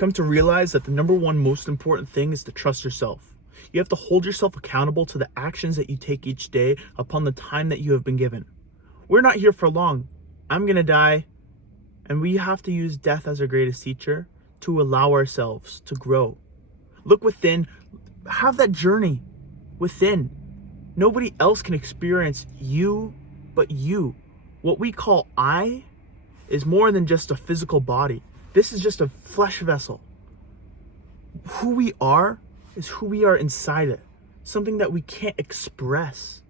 come to realize that the number one most important thing is to trust yourself. You have to hold yourself accountable to the actions that you take each day upon the time that you have been given. We're not here for long. I'm going to die, and we have to use death as our greatest teacher to allow ourselves to grow. Look within, have that journey within. Nobody else can experience you but you. What we call I is more than just a physical body. This is just a flesh vessel. Who we are is who we are inside it. Something that we can't express.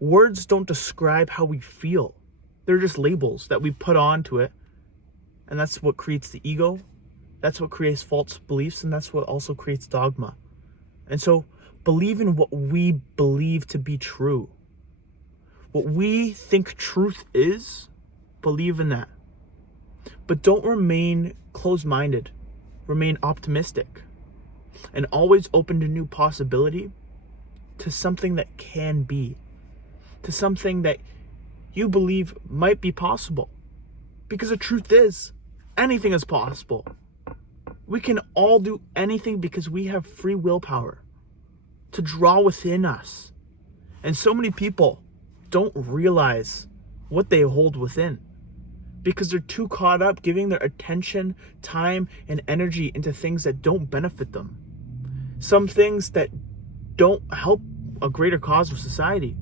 Words don't describe how we feel. They're just labels that we put onto it. And that's what creates the ego. That's what creates false beliefs. And that's what also creates dogma. And so believe in what we believe to be true. What we think truth is, believe in that. But don't remain closed-minded. Remain optimistic. And always open to new possibility, to something that can be. To something that you believe might be possible. Because the truth is, anything is possible. We can all do anything because we have free willpower to draw within us. And so many people don't realize what they hold within because they're too caught up giving their attention, time, and energy into things that don't benefit them. Some things that don't help a greater cause of society,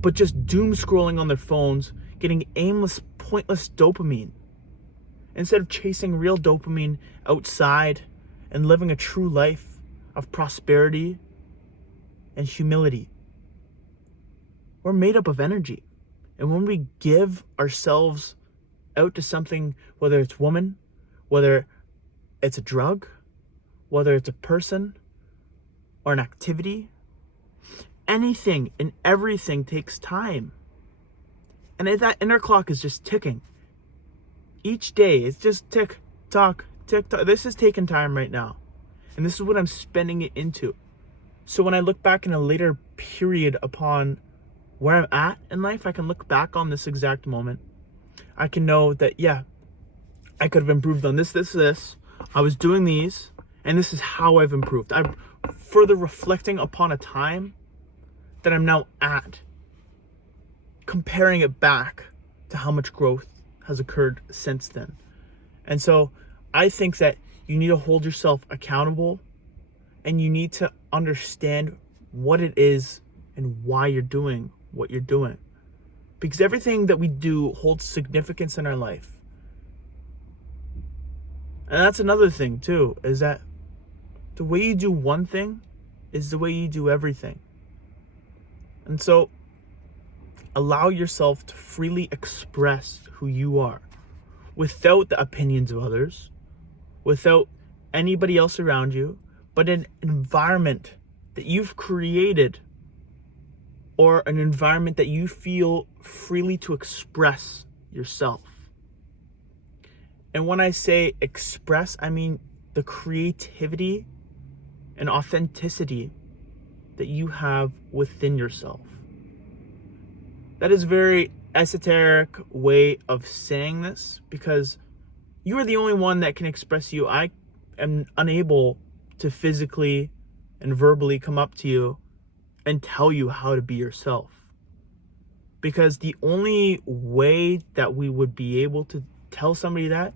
but just doom scrolling on their phones, getting aimless, pointless dopamine, instead of chasing real dopamine outside and living a true life of prosperity and humility. We're made up of energy. And when we give ourselves out to something, whether it's woman, whether it's a drug, whether it's a person or an activity, anything and everything takes time. And that inner clock is just ticking. Each day, it's just tick, tock, tick, tock. This is taking time right now. And this is what I'm spending it into. So when I look back in a later period upon where I'm at in life, I can look back on this exact moment. I can know that, yeah, I could have improved on this. I was doing these, and this is how I've improved. I'm further reflecting upon a time that I'm now at, comparing it back to how much growth has occurred since then. And so I think that you need to hold yourself accountable, and you need to understand what it is and why you're doing what you're doing. Because everything that we do holds significance in our life. And that's another thing too, is that the way you do one thing is the way you do everything. And so allow yourself to freely express who you are without the opinions of others, without anybody else around you, but an environment that you've created, or an environment that you feel freely to express yourself. And when I say express, I mean the creativity and authenticity that you have within yourself. That is a very esoteric way of saying this, because you are the only one that can express you. I am unable to physically and verbally come up to you and tell you how to be yourself. Because the only way that we would be able to tell somebody that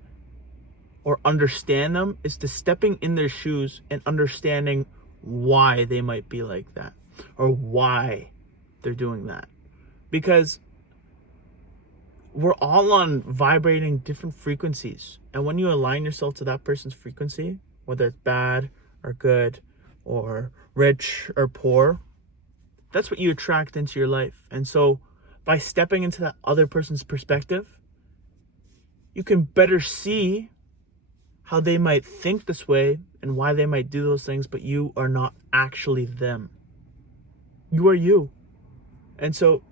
or understand them is to stepping in their shoes and understanding why they might be like that or why they're doing that. Because we're all on vibrating different frequencies. And when you align yourself to that person's frequency, whether it's bad or good or rich or poor, that's what you attract into your life. And so by stepping into that other person's perspective, you can better see how they might think this way and why they might do those things, but you are not actually them. You are you. And so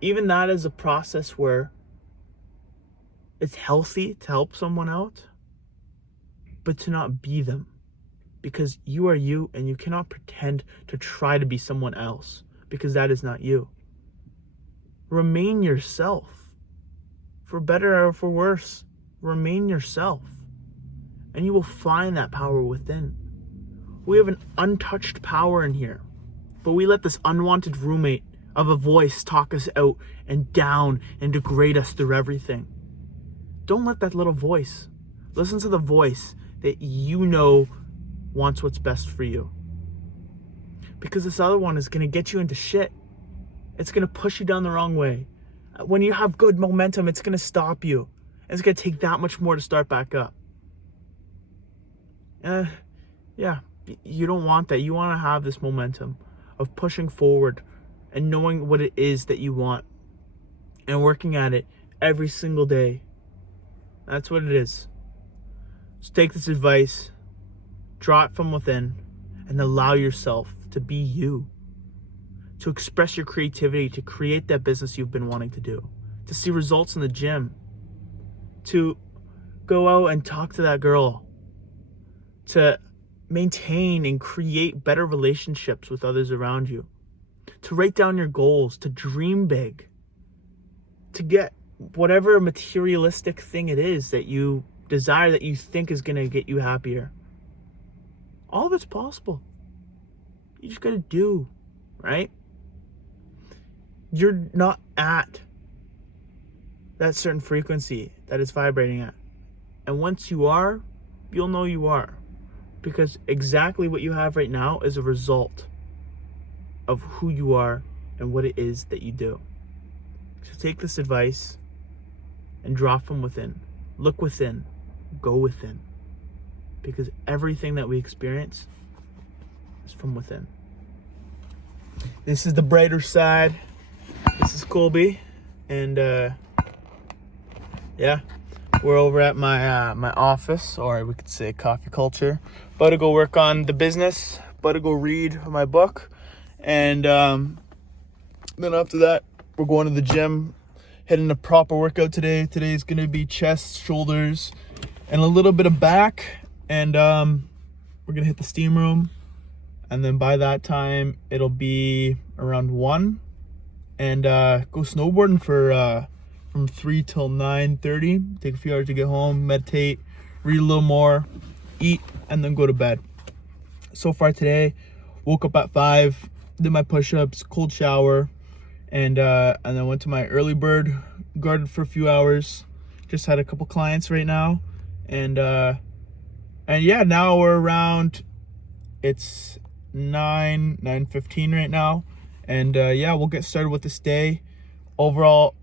even that is a process where it's healthy to help someone out, but to not be them. Because you are you, and you cannot pretend to try to be someone else, because that is not you. Remain yourself. For better or for worse, remain yourself. and you will find that power within. We have an untouched power in here, but we let this unwanted roommate of a voice talk us out and down and degrade us through everything. Don't let that little voice. Listen to the voice that you know wants what's best for you. Because this other one is going to get you into shit. It's going to push you down the wrong way. When you have good momentum, it's going to stop you. It's going to take that much more to start back up. Yeah, you don't want that. You want to have this momentum of pushing forward and knowing what it is that you want and working at it every single day. That's what it is. So take this advice, draw it from within, and allow yourself to be you. To express your creativity, to create that business you've been wanting to do, to see results in the gym, to go out and talk to that girl, to maintain and create better relationships with others around you, to write down your goals, to dream big, to get whatever materialistic thing it is that you desire, that you think is going to get you happier. All of it's possible. You just got to do, right? You're not at that certain frequency that it's vibrating at. And once you are, you'll know you are. Because exactly what you have right now is a result of who you are and what it is that you do. So take this advice and draw from within. Look within. Go within. Because everything that we experience is from within. This is the brighter side. This is Colby. And yeah, we're over at my office, or we could say coffee culture. About to go work on the business. About to go read my book. And then after that, we're going to the gym. Heading a proper workout today. Today's going to be chest, shoulders, and a little bit of back. And we're going to hit the steam room. And then by that time, it'll be around 1. And go snowboarding for from 3 till 9:30. Take a few hours to get home, meditate, read a little more, eat, and then go to bed. So far today, woke up at 5, did my push-ups, cold shower, and then went to my early bird, guarded for a few hours. Just had a couple clients right now, and yeah, now we're around. It's 9:15 right now, and yeah, we'll get started with this day. Overall,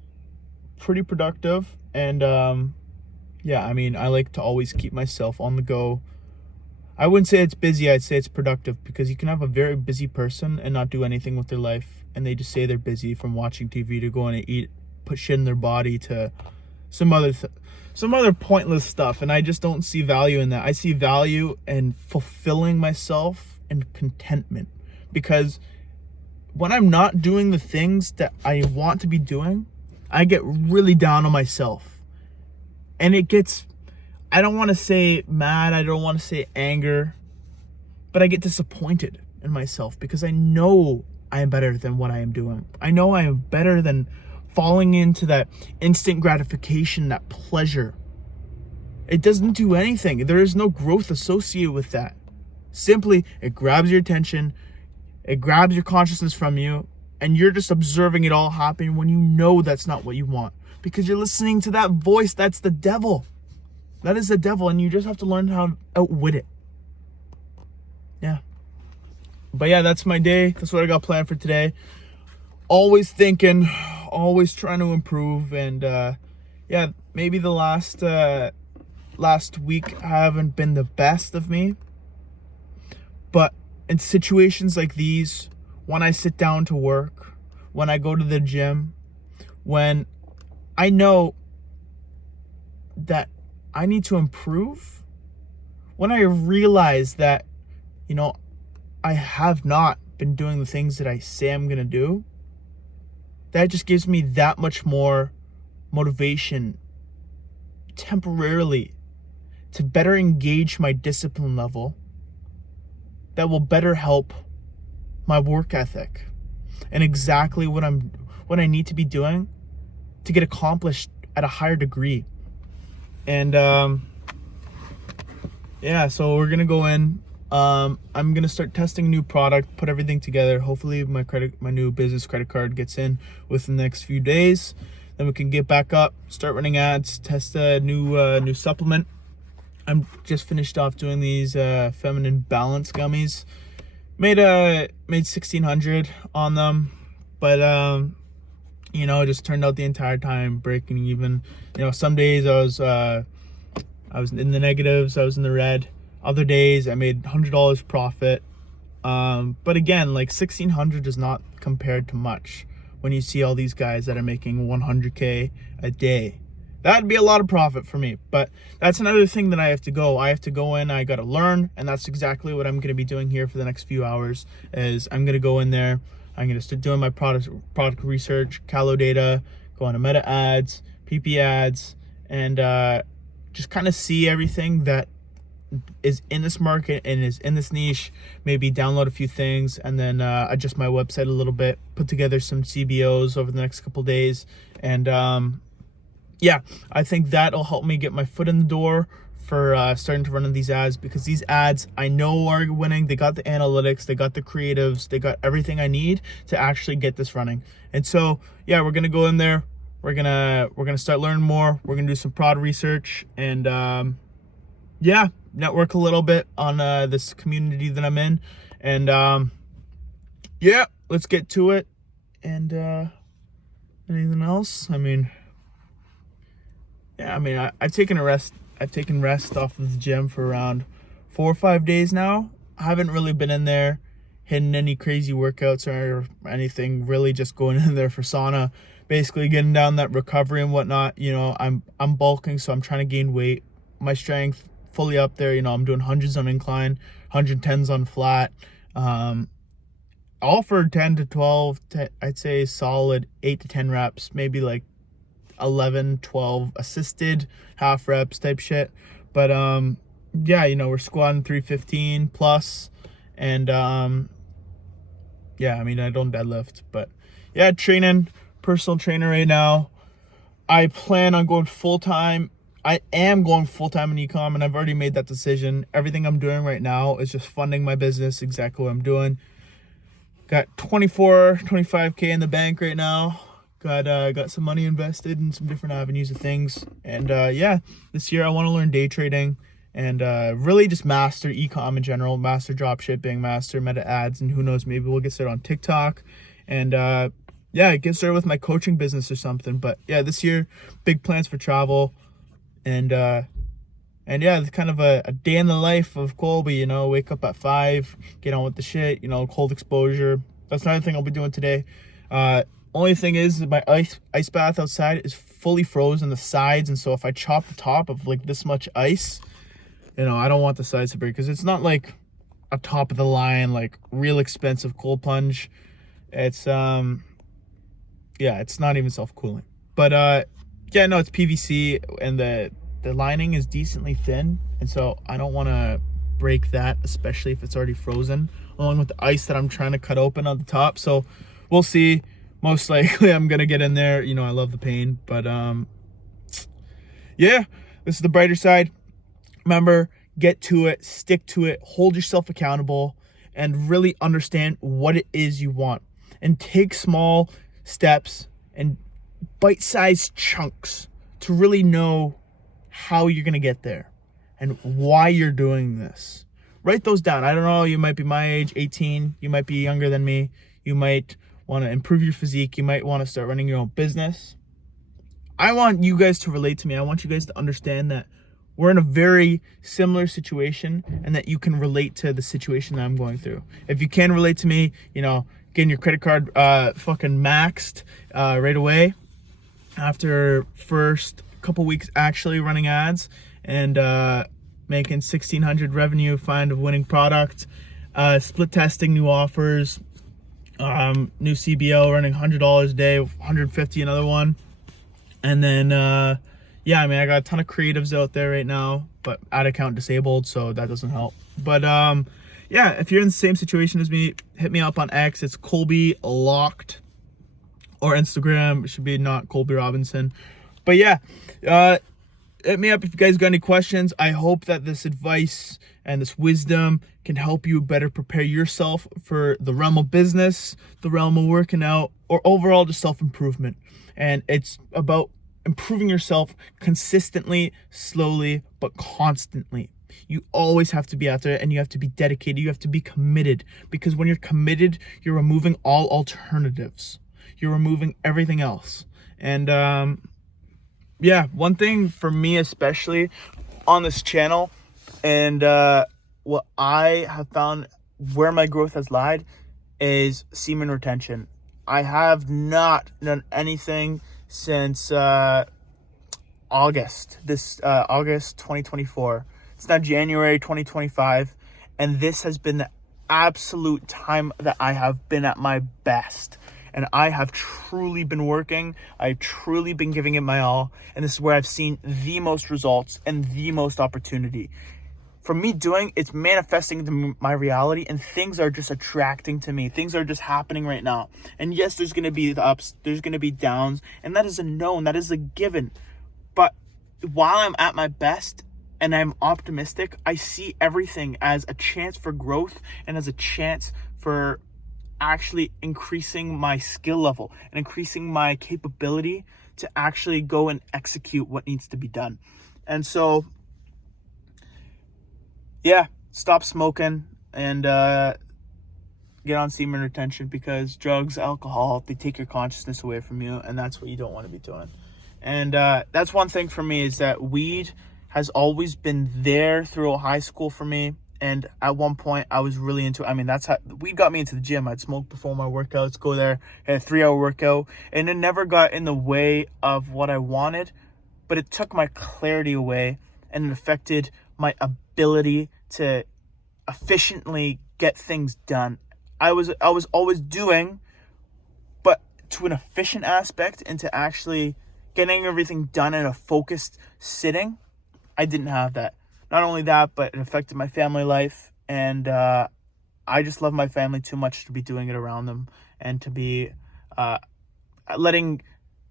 pretty productive, and yeah, I mean, I like to always keep myself on the go. I wouldn't say it's busy, I'd say it's productive, because you can have a very busy person and not do anything with their life, and they just say they're busy, from watching TV to going to eat, put shit in their body, to some other pointless stuff, and I just don't see value in that. I see value in fulfilling myself and contentment, because when I'm not doing the things that I want to be doing, I get really down on myself, and it gets, I don't want to say mad, I don't want to say anger, but I get disappointed in myself, because I know I am better than what I am doing. I know I am better than falling into that instant gratification, that pleasure. It doesn't do anything. There is no growth associated with that. Simply, it grabs your attention, it grabs your consciousness from you, and you're just observing it all happen when you know that's not what you want. Because you're listening to that voice. That's the devil. That is the devil, and you just have to learn how to outwit it. Yeah. But yeah, that's my day. That's what I got planned for today. Always thinking, always trying to improve, and yeah, maybe the last week haven't been the best of me. But in situations like these, when I sit down to work, when I go to the gym, when I know that I need to improve, when I realize that, you know, I have not been doing the things that I say I'm going to do, that just gives me that much more motivation temporarily to better engage my discipline level, that will better help my work ethic and exactly what I need to be doing to get accomplished at a higher degree. And yeah, so we're gonna go in. I'm gonna start testing a new product, put everything together. Hopefully my new business credit card gets in within the next few days. Then we can get back up, start running ads, test a new supplement. I'm just finished off doing these feminine balance gummies. Made 1,600 on them, but it just turned out the entire time breaking even. Some days I was in the negatives, I was in the red. Other days I made $100 profit. But again, like 1,600 is not compared to much when you see all these guys that are making 100K a day. That'd be a lot of profit for me, but that's another thing that I have to go. I have to go in, I got to learn, and that's exactly what I'm going to be doing here for the next few hours. Is I'm going to go in there, I'm going to start doing my product research, Calo data, go on to Meta ads, PP ads, and just kind of see everything that is in this market and is in this niche. Maybe download a few things and then adjust my website a little bit, put together some CBOs over the next couple days, and yeah, I think that'll help me get my foot in the door for starting to run these ads, because these ads I know are winning. They got the analytics, they got the creatives, they got everything I need to actually get this running. And so yeah, we're gonna go in there, we're gonna start learning more, we're gonna do some product research, and yeah, network a little bit on this community that I'm in, and yeah, let's get to it. And anything else? I've taken a rest. I've taken rest off of the gym for around 4 or 5 days now. I haven't really been in there hitting any crazy workouts or anything. Really, just going in there for sauna, basically getting down that recovery and whatnot. I'm bulking, so I'm trying to gain weight. My strength fully up there. I'm doing hundreds on incline, 110s on flat. All for 10 to 12. I'd say solid 8 to 10 reps, maybe like 11, 12 assisted half reps type shit. But yeah, we're squatting 315 plus, and yeah, I don't deadlift, but yeah, training, personal trainer right now. I plan on going full-time. I am going full-time in e-com, and I've already made that decision. Everything I'm doing right now is just funding my business, exactly what I'm doing. Got 25K in the bank right now. Got some money invested in some different avenues of things, and yeah, this year I want to learn day trading and really just master e-com in general, master drop shipping, master Meta ads, and who knows, maybe we'll get started on TikTok, and yeah, get started with my coaching business or something. But yeah, this year, big plans for travel, and yeah, it's kind of a day in the life of Colby. Wake up at 5, get on with the shit. Cold exposure. That's another thing I'll be doing today. Only thing is my ice bath outside is fully frozen the sides, and so if I chop the top of like this much ice, I don't want the sides to break, because it's not like a top of the line like real expensive cold plunge. It's yeah, it's not even self-cooling. But yeah, no, it's PVC, and the lining is decently thin, and so I don't want to break that, especially if it's already frozen, along with the ice that I'm trying to cut open on the top. So we'll see. Most likely I'm gonna get in there. I love the pain, but yeah, this is the brighter side. Remember, get to it, stick to it, hold yourself accountable, and really understand what it is you want, and take small steps and bite-sized chunks to really know how you're gonna get there and why you're doing this. Write those down. I don't know, you might be my age, 18, you might be younger than me, you might want to improve your physique, you might want to start running your own business. I want you guys to relate to me. I want you guys to understand that we're in a very similar situation, and that you can relate to the situation that I'm going through. If you can relate to me, getting your credit card fucking maxed right away after first couple weeks actually running ads, and making 1,600 revenue, find a winning product, split testing new offers, new CBO running $100 a day, 150 another one. And then yeah, I got a ton of creatives out there right now, but ad account disabled, so that doesn't help. But yeah, if you're in the same situation as me, hit me up on X. It's Colby Locked, or Instagram, it should be not Colby Robinson. But yeah, hit me up if you guys got any questions. I hope that this advice and this wisdom can help you better prepare yourself for the realm of business, the realm of working out, or overall just self-improvement. And it's about improving yourself consistently, slowly, but constantly. You always have to be out there, and you have to be dedicated. You have to be committed, because when you're committed, you're removing all alternatives. You're removing everything else. And yeah, one thing for me especially on this channel, and what I have found where my growth has lied, is semen retention. I have not done anything since August 2024. It's now January 2025, and this has been the absolute time that I have been at my best. And I have truly been working. I've truly been giving it my all. And this is where I've seen the most results and the most opportunity. For me doing, it's manifesting into my reality, and things are just attracting to me. Things are just happening right now. And yes, there's going to be the ups, there's going to be downs, and that is a known, that is a given. But while I'm at my best and I'm optimistic, I see everything as a chance for growth and as a chance for actually increasing my skill level and increasing my capability to actually go and execute what needs to be done. And so, yeah, stop smoking and get on semen retention, because drugs, alcohol, they take your consciousness away from you, and that's what you don't want to be doing. And that's one thing for me, is that weed has always been there through high school for me. And at one point, I was really into it. I mean, that's how weed got me into the gym. I'd smoke before my workouts, go there, had a 3-hour workout, and it never got in the way of what I wanted, but it took my clarity away, and it affected my ability to efficiently get things done. I was always doing, but to an efficient aspect, and to actually getting everything done in a focused sitting, I didn't have that. Not only that, but it affected my family life, and I just love my family too much to be doing it around them, and to be letting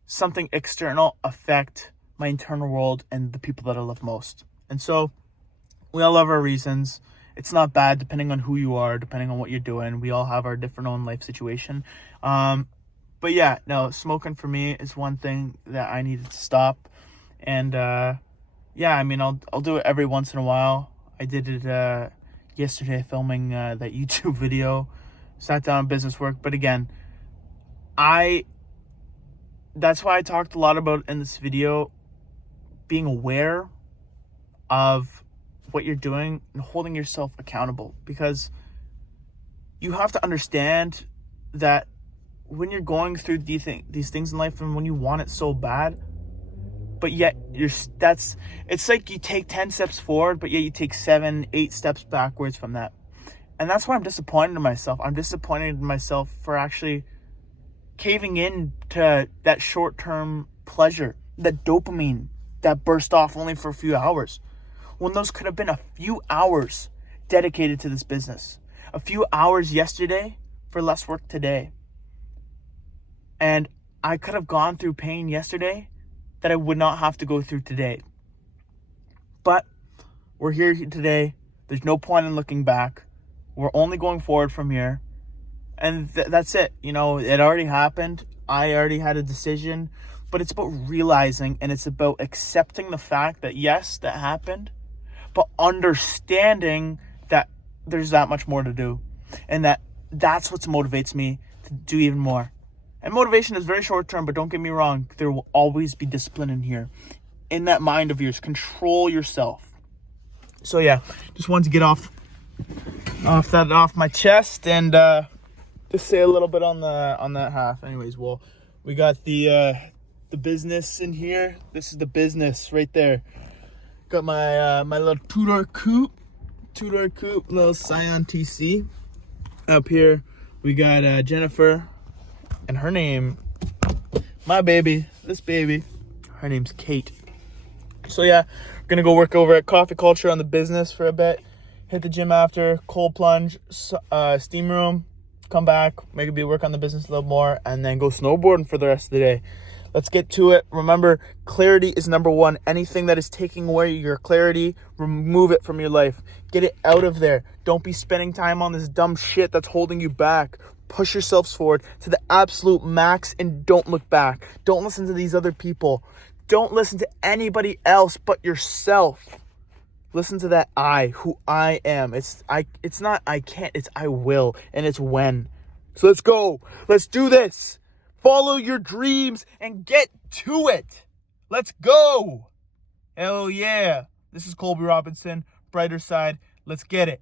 something external affect my internal world and the people that I love most. And so we all have our reasons. It's not bad, depending on who you are, depending on what you're doing. We all have our different own life situation. But yeah, no, smoking for me is one thing that I needed to stop. And yeah, I mean, I'll do it every once in a while. I did it yesterday, filming that YouTube video. Sat down on business work. But again, that's why I talked a lot about in this video, being aware of what you're doing and holding yourself accountable. Because you have to understand that when you're going through these things in life, and when you want it so bad, but yet it's like you take 10 steps forward, but yet you take 7-8 steps backwards from that. And that's why I'm disappointed in myself. I'm disappointed in myself for actually caving in to that short-term pleasure, that dopamine that burst off only for a few hours, when those could have been a few hours dedicated to this business, a few hours yesterday for less work today. And I could have gone through pain yesterday that I would not have to go through today. But we're here today. There's no point in looking back. We're only going forward from here. And that's it. You know, it already happened. I already had a decision. But it's about realizing, and it's about accepting the fact that, yes, that happened, but understanding that there's that much more to do. And that's what motivates me to do even more. And motivation is very short term, but don't get me wrong, there will always be discipline in here. In that mind of yours, control yourself. So yeah, just wanted to get off my chest, and just say a little bit on that half. Anyways, well, we got the business in here. This is the business right there. Got my my little two-door coupe, little Scion TC. Up here, we got Jennifer. And her name, this baby, her name's Kate. So yeah, we're gonna go work over at Coffee Culture on the business for a bit. Hit the gym after, cold plunge, steam room, come back, maybe work on the business a little more, and then go snowboarding for the rest of the day. Let's get to it. Remember, clarity is number one. Anything that is taking away your clarity, remove it from your life. Get it out of there. Don't be spending time on this dumb shit that's holding you back. Push yourselves forward to the absolute max and don't look back. Don't listen to these other people. Don't listen to anybody else but yourself. Listen to that who I am. It's not I can't, it's I will, and it's when. So let's go. Let's do this. Follow your dreams and get to it. Let's go. Hell yeah. This is Colby Robinson, Brighter Side. Let's get it.